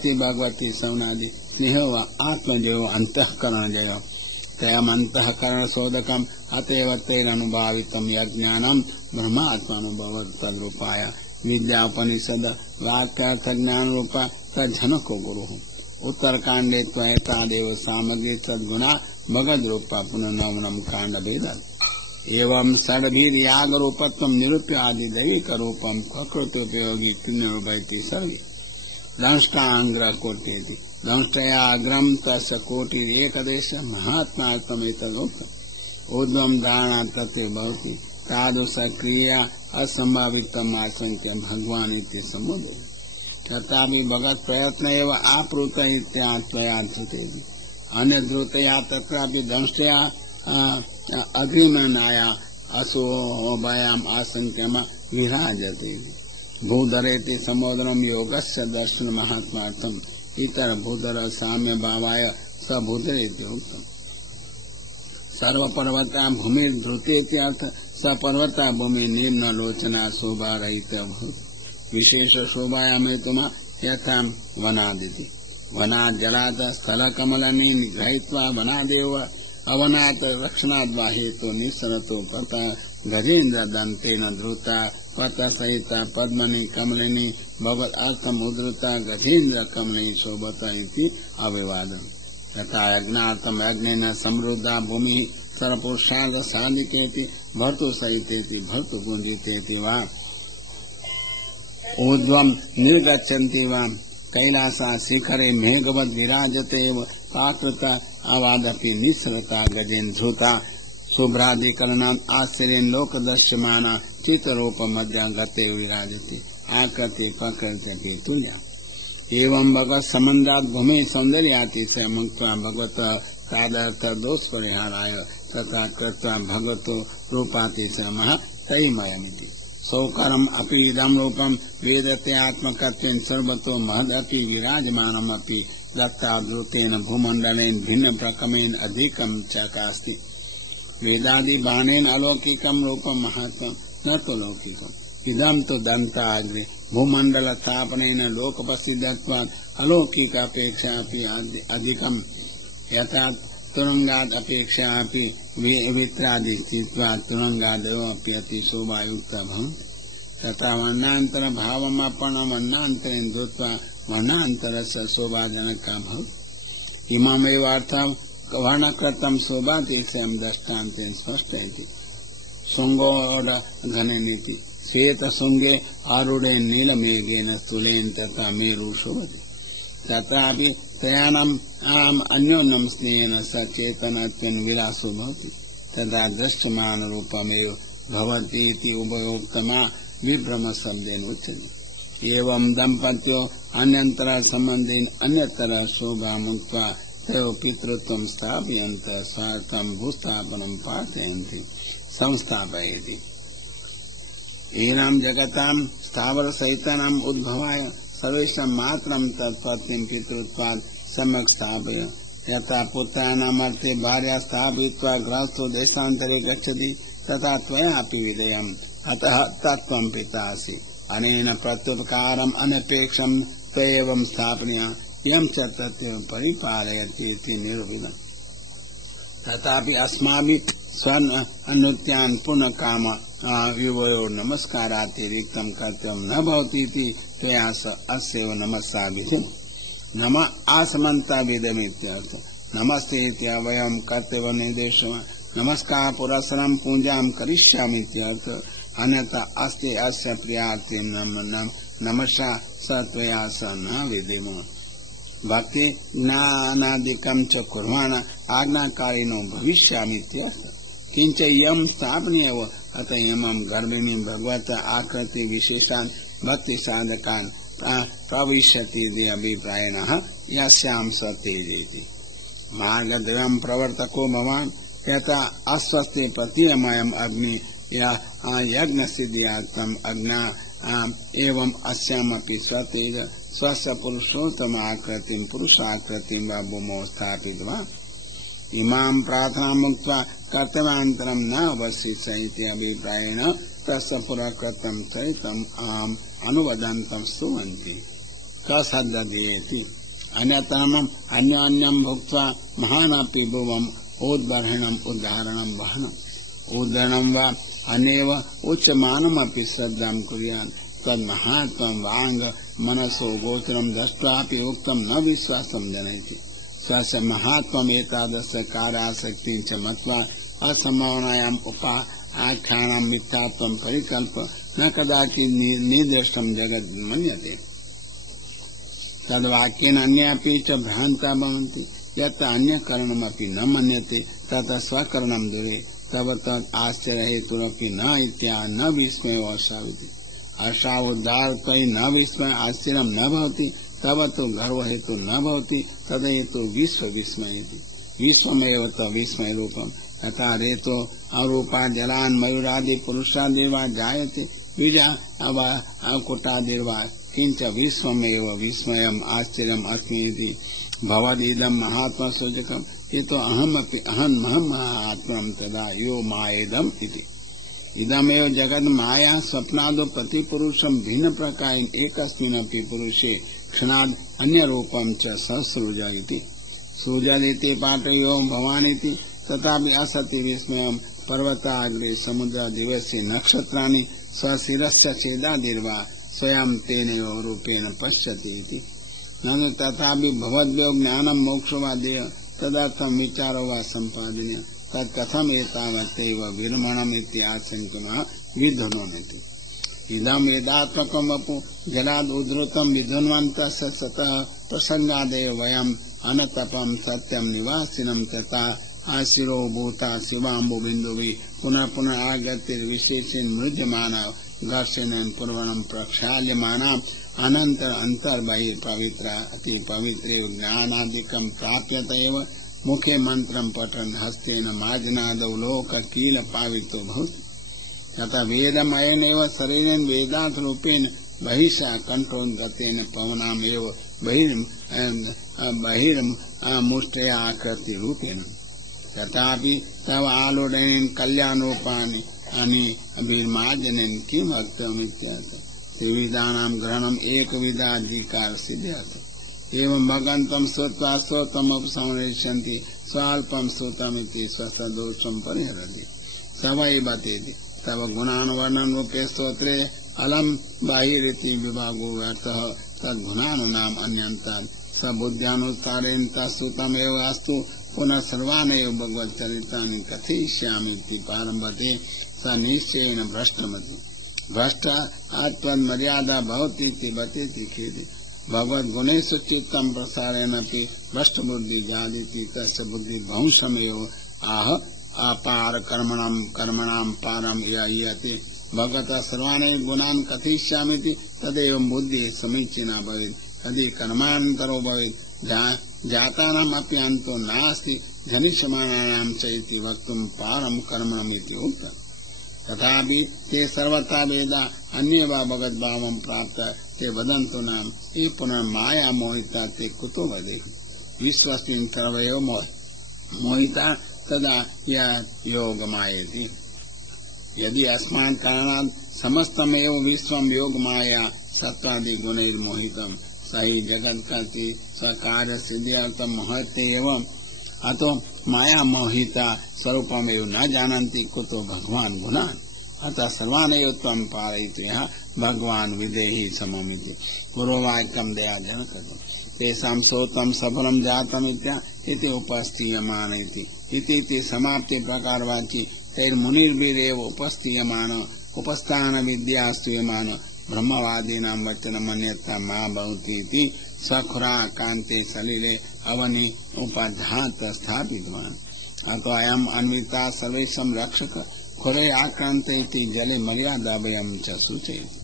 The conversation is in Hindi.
भक्ति भगवती सवनादि स्नेह व आत्मजयो अंतःकरण जयो तयम अंतःकरण शोधकम अतएव तैरनुभावितम यज्ञानम ब्रह्मात्मानुभव तद्रूपाय विद्यापनिषद वाक्यार्थ ज्ञान रूपा तज्जनको गुरु उत्तरकांडे त्वयतादेव सामग्री तद्गुणा भगद रूपा पुनः नवनम कांड भेद एवं षड्भीर्याग रूपत्वम निरूप्य आदि दैविक रूपम प्रकृतोपयोगी निर्भयति सर्वे दंष्टांग्र कोटेति दंष्टयाग्रम तस् कोटि एकदेश महात्मार्थमेतदुक्तम् ऊर्ध्वं दाना तत्र भवति तादृश क्रिया असंभावितम् आशंक्य भगवान् इति समुदो तथापि भगवत् प्रयत्न एव आपृत इत्यात्मया धृतेति अन्य धृतया तत्रापि दंष्टया अग्रिमनाया असोभयाम् आशंक्यम विराजते भूधरेति समुद्रम योगस्य दर्शन महात्मार्थम इतर भूधर साम्य भावाय सबूधरेति उक्तम् सर्वपर्वता भूमि धृतेति अर्थ सपर्वता भूमि निम्न लोचना शोभा रहित विशेष शोभायाम हेतुमा यथा वनादिति वनात् जलात् स्थल कमलनी गृहीत्वा वनादेव अवनात् रक्षणाद् वा हेतु निस्सरतो पत गजेन्द्र दन्तेन धृता पत सहिता पद्मनि कमलिनी भगवत् अर्थम उद्धृता गजेन्द्र कमलिनी शोभता इति अभिवादन तथा यज्ञार्थम यज्ञेन समृद्धा भूमि सर्वपुरुषार्थ साधितेति भर्तु सहितेति भर्तु गुंजितेति वा ऊर्ध्वं निर्गच्छन्ति वा कैलासा शिखरे मेघवद् विराजते एव प्राकृत अवादपि निःसरता गजेन्द्रुता शुभ्राधिकरणात् आश्चर्येन लोकदर्श्यमाना चित्तरूप मध्य गते विराजति आकृति प्रकृति तुल्या एवं भगवत संबंधात् भूमि सौंदर्यातिशय मुक्त्वा भगवत तादर्थ दोष परिहाराय तथा कृत्वा भगवतो रूपातिशयमः तैमयमिति सौकरम अपि इदं रूपम वेदते आत्मकत्वेन सर्वतो महदपि विराजमानम अपि दत्ताद्रुतेन भूमंडलेन भिन्न प्रकमेन अधिकम चकास्ति वेदादि बाणेन अलौकिकम रूपम महात्म न तो लौकिकम इदं तो दंताग्रे भूमंडल स्थापनेन लोकप्रसिद्धत्वात् अलौकिक अपेक्षा अपि अधिकम यथा तुरंगाद अपेक्षा अपि वित्रादि स्थित्वात् तुरंगादेव अपि अति शोभायुक्त भवन्ति तथा वर्णांतर भावम् अपनं वर्णांतरेण धृत्वा वर्णांतरस्य शोभाजनका भवति इममेव अर्थं वर्णकृतं शोभातिशयं दृष्टान्तेन स्पष्टयति शृङ्गोड घनेनिति श्वेत शृङ्गे आरूढेन नीलमेघेन स्थूलेन तथा मेरु शोभति तत्रापि तयानम् अन्योन्यं स्नेहेन सचेतनत्वेन विलासो भवति तदा दृश्यमान रूपमेव भवति इति उभयोक्तमा विभ्रम शब्देन उच्यते एवं दंपत्यो अन्यंतर संबंधेन अन्यतर शोभा मुक्त्वा तयो पितृत्वं स्थापयन्त स्वार्थं भूस्थापनं पार्थयन्ति संस्थापयति एनां जगतां स्थावर सहितानाम् उद्भवाय सर्वेषां मात्रं तत्पत्नीं पितृत्वात् सम्यक् स्थापय यथा पुत्राणामर्थे भार्या स्थापयित्वा गृहस्थो देशान्तरे गच्छति तथा त्वयापि विधेयम् अतः तत्त्वं पितासि अनेन प्रत्युपकारम् अनपेक्षं त्वयैवं स्थापनीया यं च तत्त्वं परिपालयति इति निरूपितम् तथापि अस्माभिः स्वर्ण अनुत्यान पुनः काम विवयो नमस्कारातिरिक्तं कर्तव्यं न भवति इति प्रयास अस्यैव नमस्साभिधि नम आसमन्ता विदमित्यर्थ नमस्ते इति अवयं कर्तव्य निर्देशः नमस्कार पुरस्सरं पूजां करिष्यामि इत्यर्थ अन्यथा अस्ति अस्य प्रियार्थे नमसा सत्वया स न विधिमो भक्ति ज्ञानादिकं च कुर्वाण आज्ञाकारिणो भविष्यामि इत्यर्थ किंच यम स्थापनीयव अत यमं गर्भिणी भगवत आकृति विशेषान् भक्ति साधकान् प्रविशति इति अभिप्रायणः यस्यां स तेजेति मार्गद्वयं प्रवर्तको भवान् यथा अस्वस्थे प्रतीयमयम् अग्नि यज्ञ सिद्ध्यार्थम् अग्ना एवं अस्यामपि स्वतेज स्वस्य पुरुषोत्तम आकृतिं पुरुषाकृतिं वा भूमौ स्थापित्वा इमां प्रार्थनां मुक्त्वा कर्तव्यान्तरं न अवशिष्यति अभिप्रायेण तस्य पुरः कृतं चरितम् अनुवदन्तं स्तुवन्ति कसद्दधीयेति अन्यतरम् अन्योन्यं भुक्त्वा महानपि भुवम् उद्बर्हिणम् उद्धारणम् वहनम् उद्धरणं वा अनेव उच्चमानमपि श्रद्धां कुर्यात् तन्महात्म्यं वाङ् मनसो गोचरं दृष्ट्वापि उक्तं न विश्वासं जनयति स्वस्य महात्म्यम् एतादृश कार्यासक्तिं च मत्वा असंभावनायाम् आख्यानां मिथ्यात्वं परिकल्प न कदाचित् निर्दिष्टं जगत् मन्यते तद्वाक्येन अन्यापि च भ्रान्ता भवन्ति यत् अन्यकरणमपि न मन्यते तत् स्वकरणं दूरे तव तत् आश्चर्यहेतुरपि न इत्या न विस्मयो अशाविति अशावुद्धारतै न विस्मय आश्चर्यं न भवति तव तो गर्वहेतु न भवति तदहेतु विश्व विस्मयति विश्वमेव विस्मय रूपम् तथा रेतो अरूपा जलान् मयूरादि पुरुषादिर्वा जायते बीजा अकुटादिर्वा किंच विश्वमेव विस्मयम् आश्चर्यम् अस्मीति भवदिदं महात्मा सूचकम् ये तो अहम् आत्मम् तदा यो मायेदम् इति इदमेव जगत् माया स्वप्नादो प्रतिपुरुषं भिन्न प्रकार एकस्मिन्नपि पुरुषे क्षणाद् अन्य रूपं च ससृजति सृजदिति पाठयो भवानिति तथापि असति विस्मयम् पर्वताग्रे समुद्रादिवस्य नक्षत्राणि स्वशिरस्य छेदादिर्वा स्वयं तेनैव रूपेण पश्यति इति ननु तथापि भवद्भ्यो ज्ञानं मोक्षो वा देय तदर्थं विचारो वा सम्पादनीय तत् कथम् एतावत्यैव विरमणम् इति आशङ्कनः विधुनोति इदम् वेदात्मकम् वपु जलाद् उद्धृतं विधुन्वन्तस्य सतः प्रसङ्गादेव वयम् अनतपम् सत्यम् निवासिनं तथा आशिरो भूता शिवाम्बुबिन्दुवि पुनः पुनः आगतिर्विशेषेण मृज्यमाना घर्षणेन पूर्वणं प्रक्षाल्यमाना अनन्तर अन्तर्बहिः पवित्र अति पवित्रे ज्ञानादिकं प्राप्यत एव मुखे मंत्रं पठन् हस्तेन मार्जनादौ लोक कील पावितो भवति तथा वेदमयेनैव शरीरेण वेदार्थ रूपेण बहिषा कंठोन्गतेन पवनामेव बहिर्मुष्टया आकृति रूपेण तथापि तव आलोडनेन कल्याणोपानि अभिर्मार्जनेन किं वक्तव्यम् इत्यर्थः त्रिविधानां ग्रहणम् एकविधाधिकार सिद्ध्यर्थः एवं भगवन्तं श्रुत्वा श्रोतम् उपसंहरिष्यन्ति स्वाल्पं श्रुतमिति स्वसदोषं परिहरन्ति स वै बतेति तव गुणानुवर्णन रूपे स्तोत्रे अलम् बाहिरिति विभागो व्यर्थः तद्गुणानुनाम् अन्यन्तात् स बुद्ध्यानुसारेण तत्श्रुतमेव अस्तु पुनः सर्वानेव भगवच्चरितानि कथयिष्यामीति प्रारम्भते स निश्चयेन भ्रष्टमति भ्रष्ट आत्मर्यादा भवतीति बतेति खेदे भगवद गुणेषु चित्तं प्रसारेणपि भ्रष्ट बुद्धि जादिति तस्य बुद्धि ध्वंसमेव आह अपार कर्मणां पारम यते भगवतः सर्वाणि गुणान् कथयिष्यामीति तदेव बुद्धि समीचीना भवेत् यदि कर्मान्तरो भवेत् जातानाम् अपि अन्तो नास्ति धनिष्यमाणानां च इति वक्तुं पारं कर्मणम् इति उक्तम् तथापि ते सर्वथा वेदा अन्ये वा भगवद्भावं प्राप्त ते वदन्तु नाम ये पुनः माया मोहिता ते कुतो वदेयुः विश्वस्मिन् सर्वयो मोहिता तदा योग मायेति यदि अस्मात् कारणात् समस्तमेव विश्वं योग माया सत्वादि गुणैर्मोहितं स हि जगत्कर्त्री स्वकार्य सिद्ध्यर्थं मोहते एवं अतो माया मोहिता स्वरूपमेव न जानन्ति कुतो भगवान् गुणान् अतः सर्वानेव त्वं पारयित्वा भगवान् विदेहि सममिति पूर्ववाक्यं दयाजनकम् तेषां सोतं सफलं जातमिति उपस्थीयमान इति समाप्ति प्रकारवाची तैर्मुनिर्भिरेव उपस्थीयमान उपस्थान विद्या स्तूयमान ब्रह्मवादीनां वचनम् अन्यथा मा भवति इति सखुरा कान्ते सलिले अवनि उपाधात स्थापितवान् अतो अयम् अन्विता सर्वेषां रक्षक खुरे आक्रान्त इति जले मर्यादा वयं च सूचयति।